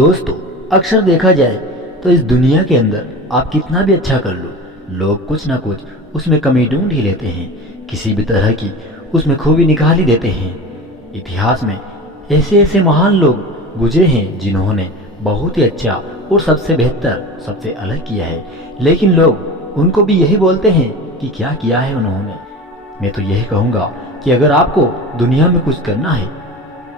दोस्तों, अक्सर देखा जाए तो इस दुनिया के अंदर आप कितना भी अच्छा कर लो, लोग कुछ ना कुछ उसमें कमी ढूंढ ही लेते हैं। किसी भी तरह की उसमें खूबी निकाल ही देते हैं। इतिहास में ऐसे ऐसे महान लोग गुजरे हैं जिन्होंने बहुत ही अच्छा और सबसे बेहतर, सबसे अलग किया है, लेकिन लोग उनको भी यही बोलते हैं कि क्या किया है उन्होंने। मैं तो यही कहूँगा कि अगर आपको दुनिया में कुछ करना है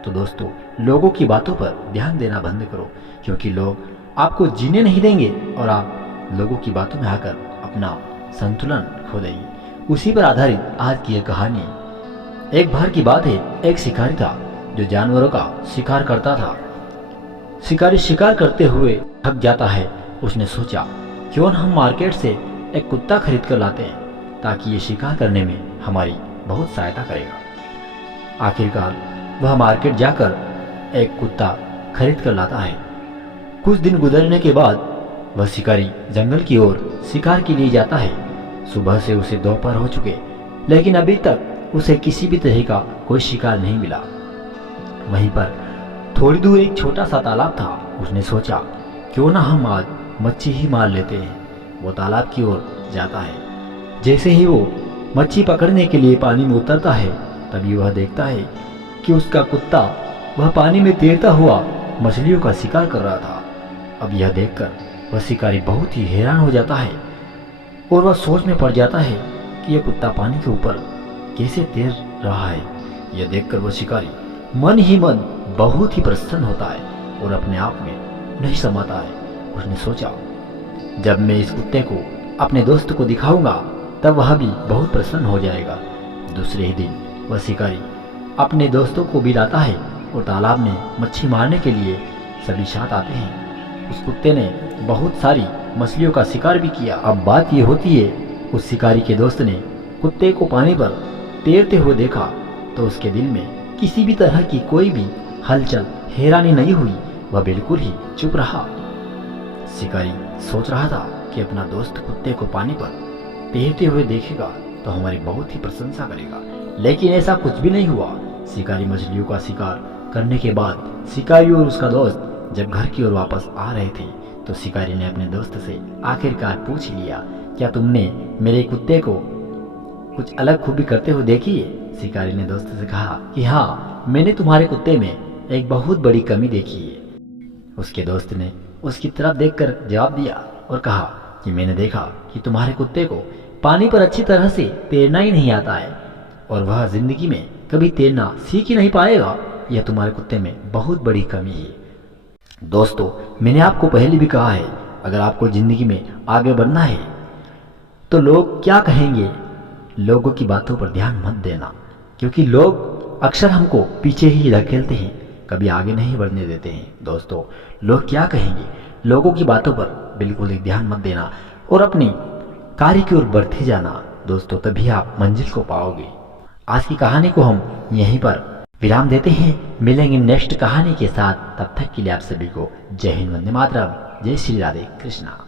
तो दोस्तों, लोगों की बातों पर ध्यान देना बंद करो, क्योंकि लोग आपको जीने नहीं देंगे और आप लोगों की बातों में आकर अपना संतुलन खो देंगे। उसी पर आधारित आज की यह कहानी। एक बार की बात है, एक शिकारी था जो जानवरों का शिकार करता था। शिकारी शिकार करते हुए थक जाता है। उसने सोचा, क्यों न हम मार्केट से एक कुत्ता खरीद कर लाते हैं, ताकि ये शिकार करने में हमारी बहुत सहायता करेगा। आखिरकार वह मार्केट जाकर एक कुत्ता खरीद कर लाता है। कुछ दिन गुजरने के बाद वह शिकारी जंगल की ओर शिकार के लिए जाता है। सुबह से उसे दोपहर हो चुके, लेकिन अभी तक उसे किसी भी तरह का कोई शिकार नहीं मिला। वहीं पर थोड़ी दूर एक छोटा सा तालाब था। उसने सोचा, क्यों ना हम आज मच्छी ही मार लेते हैं। वो तालाब की ओर जाता है। जैसे ही वो मच्छी पकड़ने के लिए पानी में उतरता है, तभी वह देखता है कि उसका कुत्ता वह पानी में तैरता हुआ मछलियों का शिकार कर रहा था। अब यह देखकर वह शिकारी बहुत ही हैरान हो जाता है और वह सोच में पड़ जाता है कि यह कुत्ता पानी के ऊपर कैसे तैर रहा है। यह देखकर वह शिकारी मन ही मन बहुत ही प्रसन्न होता है और अपने आप में नहीं समाता है। उसने सोचा, जब मैं इस कुत्ते को अपने दोस्त को दिखाऊंगा तब वह भी बहुत प्रसन्न हो जाएगा। दूसरे ही दिन वह शिकारी अपने दोस्तों को भी लाता है और तालाब में मच्छी मारने के लिए सभी साथ आते हैं। उस कुत्ते ने बहुत सारी मछलियों का शिकार भी किया। अब बात ये होती है, उस शिकारी के दोस्त ने कुत्ते को पानी पर तैरते हुए देखा तो उसके दिल में किसी भी तरह की कोई भी हलचल, हैरानी नहीं हुई। वह बिल्कुल ही चुप रहा। शिकारी सोच रहा था कि अपना दोस्त कुत्ते को पानी पर तैरते हुए देखेगा तो हमारी बहुत ही प्रशंसा करेगा, लेकिन ऐसा कुछ भी नहीं हुआ। शिकारी मछलियों का शिकार करने के बाद शिकारी और उसका दोस्त जब घर की ओर वापस आ रहे थे तो शिकारी ने अपने दोस्त से आखिरकार पूछ लिया, क्या तुमने मेरे कुत्ते को कुछ अलग खूबी करते हुए देखी है? शिकारी ने दोस्त से कहा कि हाँ, मैंने तुम्हारे कुत्ते में एक बहुत बड़ी कमी देखी है। उसके दोस्त ने उसकी तरफ देखकर जवाब दिया और कहा कि मैंने देखा कि तुम्हारे कुत्ते को पानी पर अच्छी तरह से तैरना ही नहीं आता है और वह जिंदगी में कभी तैरना सीख ही नहीं पाएगा। यह तुम्हारे कुत्ते में बहुत बड़ी कमी है। दोस्तों, मैंने आपको पहले भी कहा है, अगर आपको जिंदगी में आगे बढ़ना है तो लोग क्या कहेंगे, लोगों की बातों पर ध्यान मत देना, क्योंकि लोग अक्सर हमको पीछे ही धकेलते हैं, कभी आगे नहीं बढ़ने देते हैं। दोस्तों, लोग क्या कहेंगे, लोगों की बातों पर बिल्कुल ही ध्यान मत देना और अपनी कार्य की ओर बढ़ते जाना। दोस्तों, तभी आप मंजिल को पाओगे। आज की कहानी को हम यहीं पर विराम देते हैं। मिलेंगे नेक्स्ट कहानी के साथ। तब तक के लिए आप सभी को जय हिंद, वंदे मातरम, जय श्री राधे कृष्णा।